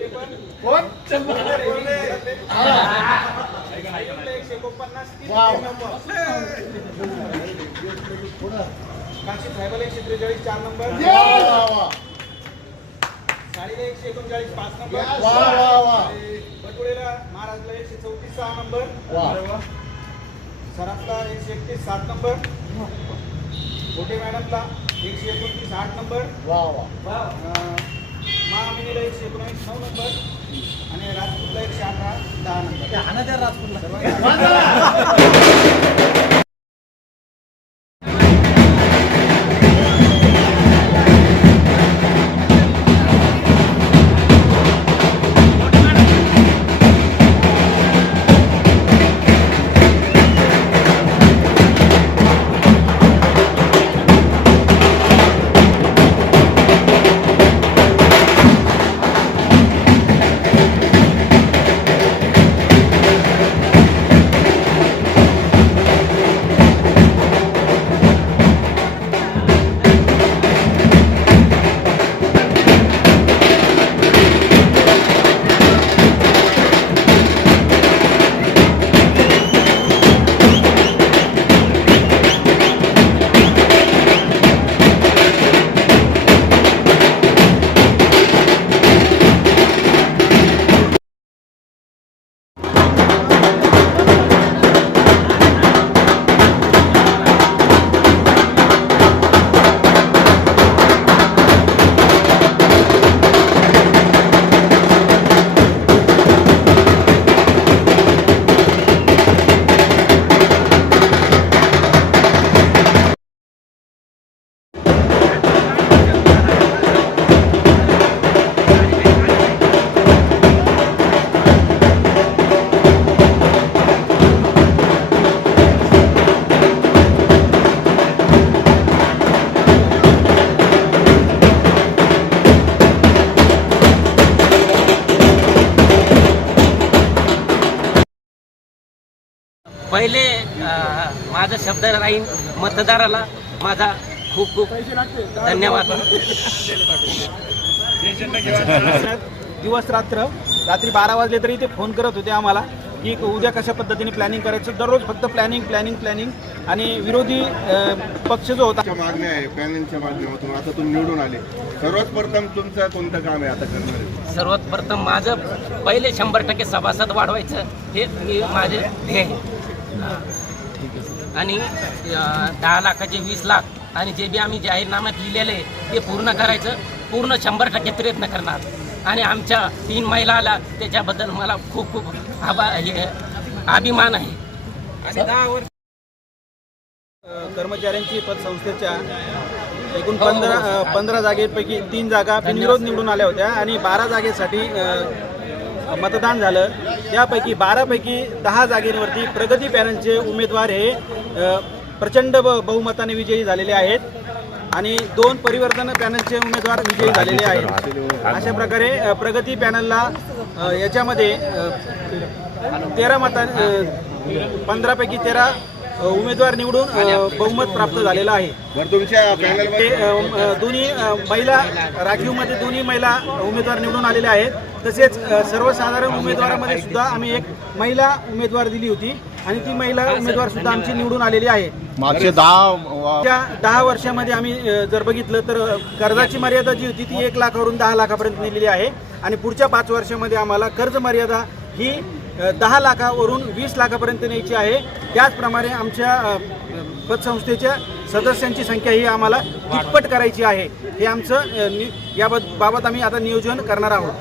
कोण? काशी साहेबाला 143 4 नंबर, साडीला 139 5 नंबर, बटुळेला महाराजला 134 6 नंबर, सराफला 131 7 नंबर, मोठे मॅडमला 129 8 नंबर, महामिनीला 119 9 नंबर आणि राजपूतला 118 10 नंबर. पहिले माझा शब्द राहील मतदाराला माझा खूप खूप धन्यवाद. दिवस रात्री 12 वाजले तरी ते फोन करत होते आम्हाला की उद्या कशा पद्धतीने प्लॅनिंग करायचं. दररोज फक्त प्लॅनिंग आणि विरोधी पक्ष जो होता मागण्या आहे पॅनलच्या माध्यमातून आता तुम्ही निवडून आले. सर्वात प्रथम तुमचं कोणतं काम आहे आता करणार? सर्वात प्रथम माझं पहिले 100% सभासद वाढवायचं हे माझे ध्येय आहे. आणि 10 लाखाचे 20 लाख आणि जे बी आम्ही जाहीरनाम्यात लिहिलेले ते पूर्ण करायचं. पूर्ण 100% प्रयत्न करणार. आणि आमच्या 3 महिला आल्या त्याच्याबद्दल मला खूप खूप अभिमान आहे. आणि 10 वर्ष कर्मचाऱ्यांची पतसंस्थेच्या एकूण 15 जागेपैकी 3 जागा बिनविरोध निवडून आल्या होत्या आणि 12 जागेसाठी मतदान झालं. त्यापैकी 12 पैकी 10 जागेवरती प्रगती पॅनलचे उमेदवार हे प्रचंड बहुमताने विजयी झालेले आहेत आणि 2 परिवर्तन पॅनलचे उमेदवार विजयी झालेले आहेत. अशा प्रकारे प्रगती पॅनलला याच्यामध्ये 15 पैकी 13 उमेदवार निवडून बहुमत प्राप्त झालेलं आहे. तुमच्या पॅनलमध्ये दोन्ही महिला राखीवमध्ये 2 महिला उमेदवार निवडून आलेले आहेत. तसेच सर्वसाधारण उमेदवारामध्ये सुद्धा आम्ही एक महिला उमेदवार दिली होती आणि ती महिला उमेदवार सुद्धा आमची निवडून आलेली आहे. मागचे 10 वर्षामध्ये आम्ही जर बघितलं तर कर्जाची मर्यादा जी होती ती 1 लाखावरून 10 लाखापर्यंत नेलेली आहे आणि पुढच्या 5 वर्षामध्ये आम्हाला कर्ज मर्यादा ही 10 लाखावरून 20 लाखापर्यंत न्यायची आहे. त्याचप्रमाणे आमच्या पतसंस्थेच्या सदस्यांची संख्या ही आम्हाला तिप्पट करायची आहे. हे आमचं याबाबत आम्ही आता नियोजन करणार आहोत.